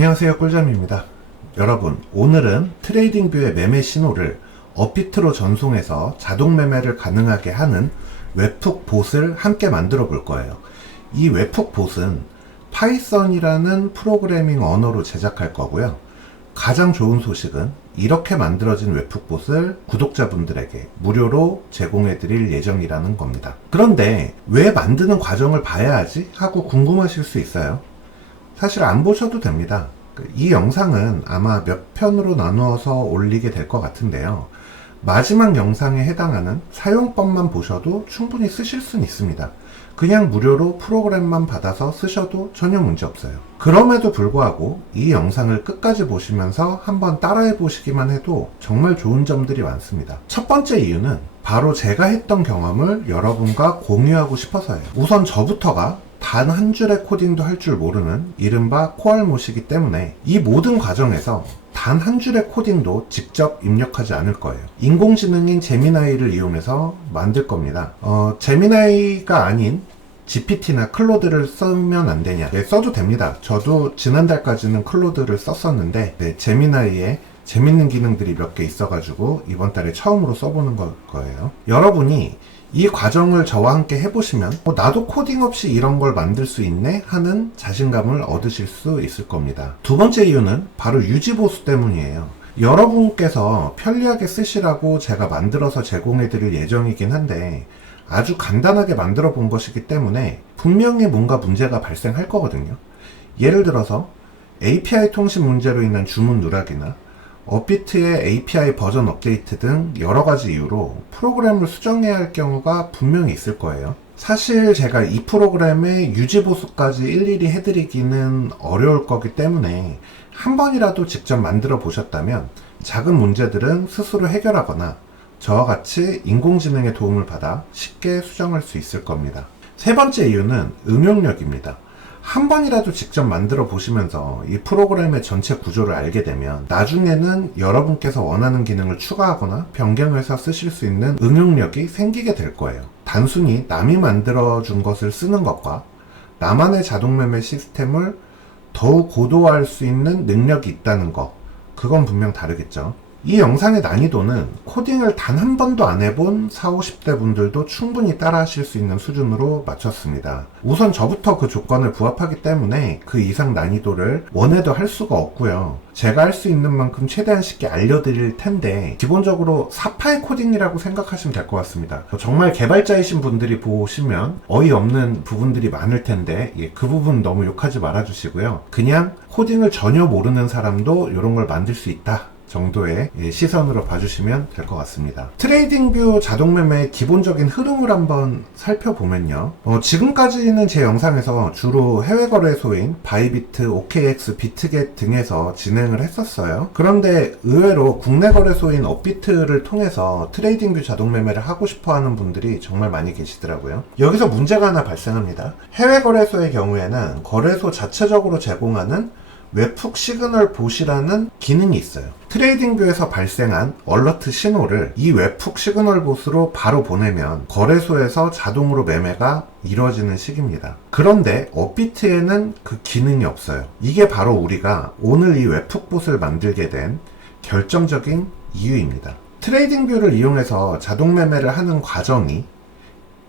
안녕하세요, 꿀잠입니다. 여러분, 오늘은 트레이딩뷰의 매매 신호를 업비트로 전송해서 자동 매매를 가능하게 하는 웹훅 봇을 함께 만들어 볼 거예요. 이 웹훅 봇은 파이썬이라는 프로그래밍 언어로 제작할 거고요. 가장 좋은 소식은 이렇게 만들어진 웹훅 봇을 구독자분들에게 무료로 제공해 드릴 예정이라는 겁니다. 그런데 왜 만드는 과정을 봐야 하지? 하고 궁금하실 수 있어요. 사실 안 보셔도 됩니다. 이 영상은 아마 몇 편으로 나누어서 올리게 될 것 같은데요. 마지막 영상에 해당하는 사용법만 보셔도 충분히 쓰실 수는 있습니다. 그냥 무료로 프로그램만 받아서 쓰셔도 전혀 문제 없어요. 그럼에도 불구하고 이 영상을 끝까지 보시면서 한번 따라해 보시기만 해도 정말 좋은 점들이 많습니다. 첫 번째 이유는 바로 제가 했던 경험을 여러분과 공유하고 싶어서예요. 우선 저부터가 단 한 줄의 코딩도 할 줄 모르는 이른바 코알못이기 때문에 이 모든 과정에서 단 한 줄의 코딩도 직접 입력하지 않을 거예요. 인공지능인 제미나이를 이용해서 만들 겁니다. 제미나이가 아닌 GPT나 클로드를 쓰면 안 되냐? 네, 써도 됩니다. 저도 지난달까지는 클로드를 썼었는데 제미나이에 재밌는 기능들이 몇 개 있어가지고 이번 달에 처음으로 써보는 거예요. 여러분이 이 과정을 저와 함께 해보시면 나도 코딩 없이 이런 걸 만들 수 있네 하는 자신감을 얻으실 수 있을 겁니다. 두 번째 이유는 바로 유지보수 때문이에요. 여러분께서 편리하게 쓰시라고 제가 만들어서 제공해 드릴 예정이긴 한데 아주 간단하게 만들어 본 것이기 때문에 분명히 뭔가 문제가 발생할 거거든요. 예를 들어서 API 통신 문제로 인한 주문 누락이나 업비트의 API 버전 업데이트 등 여러가지 이유로 프로그램을 수정해야 할 경우가 분명히 있을 거예요. 사실 제가 이 프로그램의 유지보수까지 일일이 해드리기는 어려울 거기 때문에 한 번이라도 직접 만들어 보셨다면 작은 문제들은 스스로 해결하거나 저와 같이 인공지능의 도움을 받아 쉽게 수정할 수 있을 겁니다. 세 번째 이유는 응용력입니다. 한 번이라도 직접 만들어 보시면서 이 프로그램의 전체 구조를 알게 되면 나중에는 여러분께서 원하는 기능을 추가하거나 변경해서 쓰실 수 있는 응용력이 생기게 될 거예요. 단순히 남이 만들어 준 것을 쓰는 것과 나만의 자동 매매 시스템을 더욱 고도화할 수 있는 능력이 있다는 것, 그건 분명 다르겠죠. 이 영상의 난이도는 코딩을 단 한 번도 안 해본 40, 50대 분들도 충분히 따라 하실 수 있는 수준으로 맞췄습니다. 우선 저부터 그 조건을 부합하기 때문에 그 이상 난이도를 원해도 할 수가 없고요. 제가 할 수 있는 만큼 최대한 쉽게 알려드릴 텐데 기본적으로 사파의 코딩이라고 생각하시면 될 것 같습니다. 정말 개발자이신 분들이 보시면 어이없는 부분들이 많을 텐데 그 부분 너무 욕하지 말아주시고요. 그냥 코딩을 전혀 모르는 사람도 이런 걸 만들 수 있다 정도의 시선으로 봐주시면 될 것 같습니다. 트레이딩뷰 자동매매의 기본적인 흐름을 한번 살펴보면요. 지금까지는 제 영상에서 주로 해외 거래소인 바이비트, OKX, 비트겟 등에서 진행을 했었어요. 그런데 의외로 국내 거래소인 업비트를 통해서 트레이딩뷰 자동매매를 하고 싶어하는 분들이 정말 많이 계시더라고요. 여기서 문제가 하나 발생합니다. 해외 거래소의 경우에는 거래소 자체적으로 제공하는 웹훅 시그널 봇이라는 기능이 있어요. 트레이딩뷰에서 발생한 얼러트 신호를 이 웹훅 시그널 봇으로 바로 보내면 거래소에서 자동으로 매매가 이루어지는 식입니다. 그런데 업비트에는 그 기능이 없어요. 이게 바로 우리가 오늘 이 웹훅 봇을 만들게 된 결정적인 이유입니다. 트레이딩뷰를 이용해서 자동 매매를 하는 과정이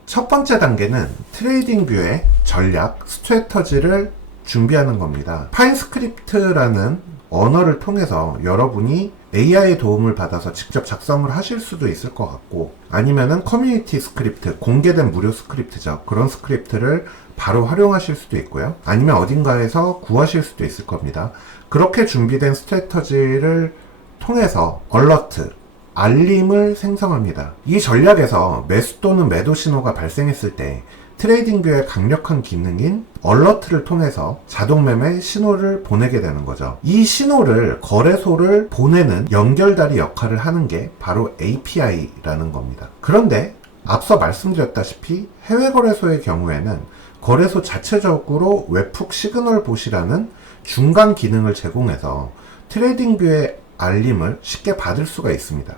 첫 번째 단계는 트레이딩뷰의 전략, 스트래터지를 준비하는 겁니다. 파인스크립트라는 언어를 통해서 여러분이 AI의 도움을 받아서 직접 작성을 하실 수도 있을 것 같고 아니면은 커뮤니티 스크립트, 공개된 무료 스크립트죠. 그런 스크립트를 바로 활용하실 수도 있고요. 아니면 어딘가에서 구하실 수도 있을 겁니다. 그렇게 준비된 스트래터지를 통해서 얼러트, 알림을 생성합니다. 이 전략에서 매수 또는 매도 신호가 발생했을 때 트레이딩뷰의 강력한 기능인 얼러트를 통해서 자동매매 신호를 보내게 되는 거죠. 이 신호를 거래소를 보내는 연결다리 역할을 하는 게 바로 API라는 겁니다. 그런데 앞서 말씀드렸다시피 해외 거래소의 경우에는 거래소 자체적으로 웹훅 시그널 봇이라는 중간 기능을 제공해서 트레이딩뷰의 알림을 쉽게 받을 수가 있습니다.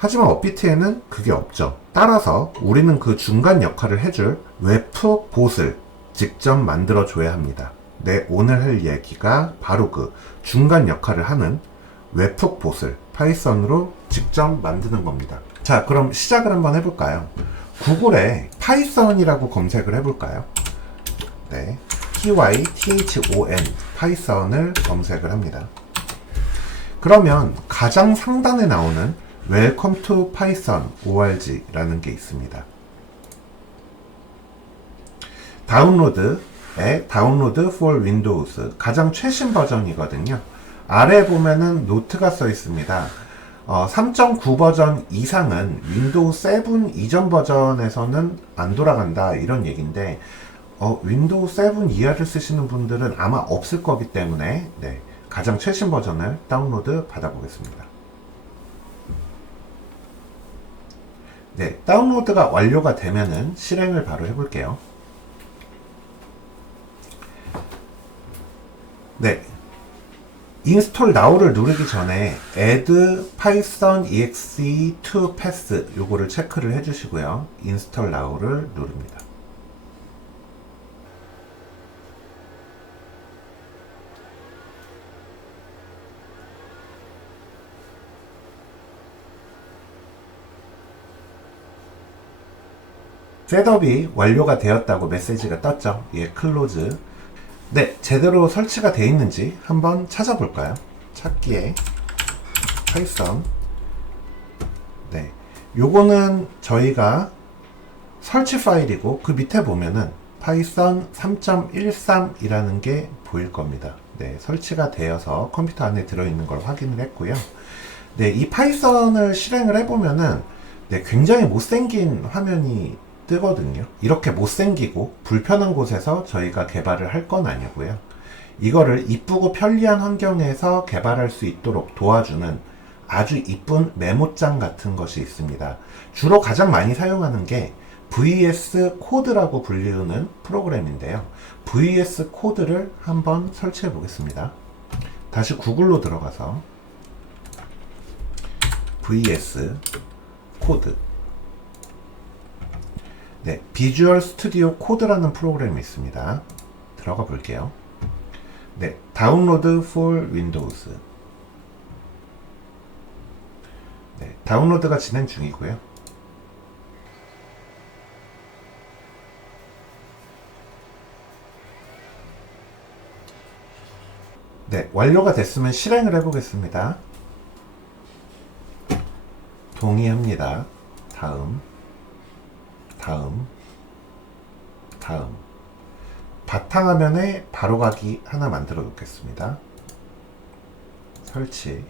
하지만 업비트에는 그게 없죠. 따라서 우리는 그 중간 역할을 해줄 웹훅 봇을 직접 만들어 줘야 합니다. 네, 오늘 할 얘기가 바로 그 중간 역할을 하는 웹훅 봇을 파이썬으로 직접 만드는 겁니다. 자, 그럼 시작을 한번 해볼까요? 구글에 파이썬이라고 검색을 해볼까요? 네, python 파이썬을 검색을 합니다. 그러면 가장 상단에 나오는 Welcome to Python org라는 게 있습니다. 다운로드 for Windows 가장 최신 버전이거든요. 아래에 보면은 노트가 써 있습니다. 3.9 버전 이상은 윈도우 7 이전 버전에서는 안 돌아간다 이런 얘기인데 윈도우 7 이하를 쓰시는 분들은 아마 없을 거기 때문에 네, 가장 최신 버전을 다운로드 받아보겠습니다. 네, 다운로드가 완료가 되면은 실행을 바로 해볼게요. 네, 인스톨 now를 누르기 전에 add python exe to pass 요거를 체크를 해주시고요. 인스톨 now를 누릅니다. 셋업이 완료가 되었다고 메시지가 떴죠. 예, 클로즈. 네, 제대로 설치가 되어 있는지 한번 찾아볼까요? 찾기에 파이썬. 네, 요거는 저희가 설치 파일이고 그 밑에 보면은 파이썬 3.13이라는 게 보일 겁니다. 네, 설치가 되어서 컴퓨터 안에 들어있는 걸 확인을 했고요. 네, 이 파이썬을 실행을 해보면은 네, 굉장히 못생긴 화면이 뜨거든요. 이렇게 못생기고 불편한 곳에서 저희가 개발을 할 건 아니고요. 이거를 이쁘고 편리한 환경에서 개발할 수 있도록 도와주는 아주 이쁜 메모장 같은 것이 있습니다. 주로 가장 많이 사용하는 게 VS 코드라고 불리우는 프로그램인데요. VS 코드를 한번 설치해 보겠습니다. 다시 구글로 들어가서 VS 코드. 네, 비주얼 스튜디오 코드라는 프로그램이 있습니다. 들어가 볼게요. 네, 다운로드 for 윈도우즈. 네, 다운로드가 진행 중이고요. 네, 완료가 됐으면 실행을 해보겠습니다. 동의합니다. 다음. 바탕화면에 바로가기 하나 만들어 놓겠습니다. 설치.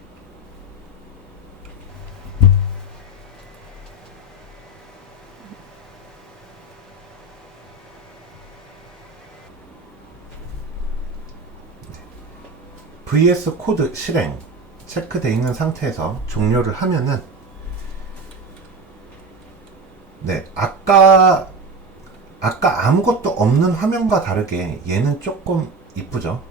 VS 코드 실행 체크되어 있는 상태에서 종료를 하면은 네, 아까 아무것도 없는 화면과 다르게 얘는 조금 이쁘죠?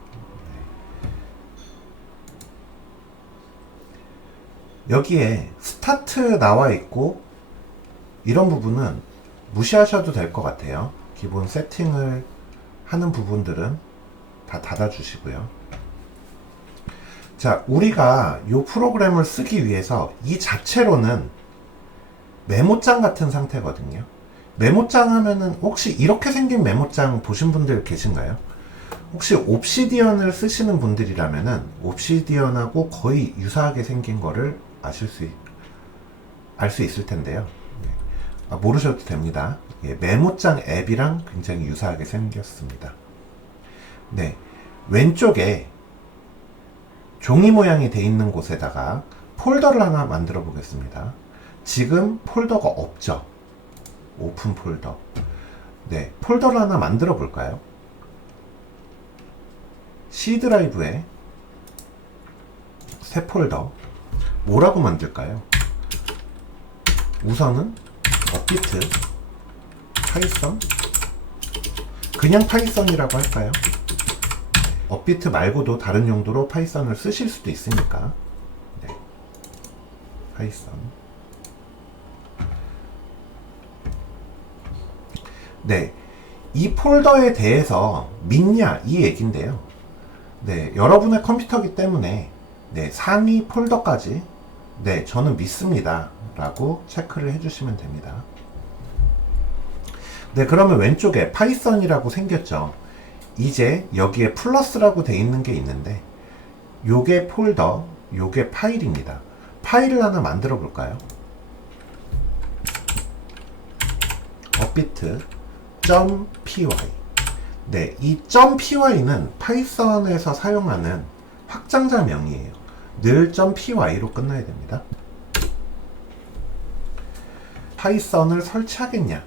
여기에 스타트 나와 있고 이런 부분은 무시하셔도 될 것 같아요. 기본 세팅을 하는 부분들은 다 닫아주시고요. 자, 우리가 이 프로그램을 쓰기 위해서 이 자체로는 메모장 같은 상태거든요. 메모장 하면은 혹시 이렇게 생긴 메모장 보신 분들 계신가요? 혹시 옵시디언을 쓰시는 분들이라면은 옵시디언하고 거의 유사하게 생긴 거를 알 수 있을 텐데요. 모르셔도 됩니다. 예, 메모장 앱이랑 굉장히 유사하게 생겼습니다. 네, 왼쪽에 종이 모양이 돼 있는 곳에다가 폴더를 하나 만들어 보겠습니다. 지금 폴더가 없죠. 오픈 폴더. 네, 폴더를 하나 만들어 볼까요? C 드라이브에 새 폴더. 뭐라고 만들까요? 우선은 업비트 파이썬, 그냥 파이썬이라고 할까요? 업비트 말고도 다른 용도로 파이썬을 쓰실 수도 있으니까. 네, 파이썬. 네, 이 폴더에 대해서 믿냐 이 얘기인데요. 네, 여러분의 컴퓨터기 때문에 네, 상위 폴더까지 네, 저는 믿습니다 라고 체크를 해주시면 됩니다. 네, 그러면 왼쪽에 파이썬이라고 생겼죠. 이제 여기에 플러스라고 돼 있는 게 있는데 요게 폴더, 요게 파일입니다. 파일을 하나 만들어 볼까요? 업비트.py. 네, 이 .py는 파이썬에서 사용하는 확장자명이에요. 늘 .py로 끝나야 됩니다. 파이썬을 설치하겠냐?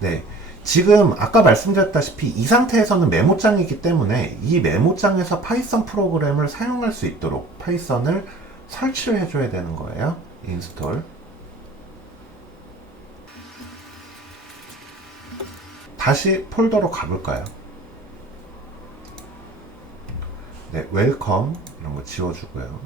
네, 지금 아까 말씀드렸다시피 이 상태에서는 메모장이기 때문에 이 메모장에서 파이썬 프로그램을 사용할 수 있도록 파이썬을 설치를 해줘야 되는 거예요. 인스톨. 다시 폴더로 가볼까요? 네, 웰컴 이런 거 지워주고요.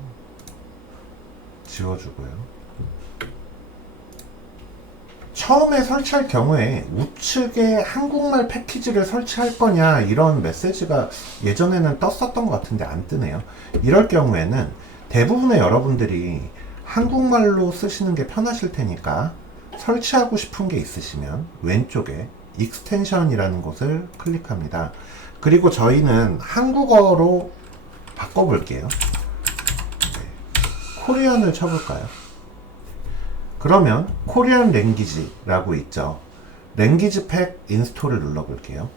처음에 설치할 경우에 우측에 한국말 패키지를 설치할 거냐 이런 메시지가 예전에는 떴었던 것 같은데 안 뜨네요. 이럴 경우에는 대부분의 여러분들이 한국말로 쓰시는 게 편하실 테니까 설치하고 싶은 게 있으시면 왼쪽에 익스텐션이라는 곳을 클릭합니다. 그리고 저희는 한국어로 바꿔볼게요. 네, 코리안을 쳐볼까요? 그러면 코리안 랭귀지라고 있죠. 랭귀지 팩 인스톨을 눌러볼게요.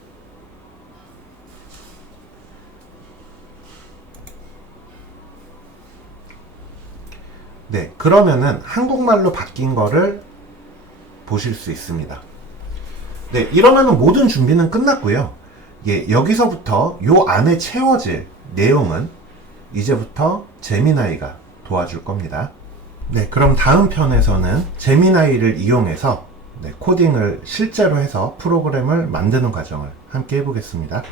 네, 그러면은 한국말로 바뀐 거를 보실 수 있습니다. 네, 이러면은 모든 준비는 끝났고요. 예, 여기서부터 요 안에 채워질 내용은 이제부터 제미나이가 도와줄 겁니다. 네, 그럼 다음 편에서는 제미나이를 이용해서 네, 코딩을 실제로 해서 프로그램을 만드는 과정을 함께 해보겠습니다.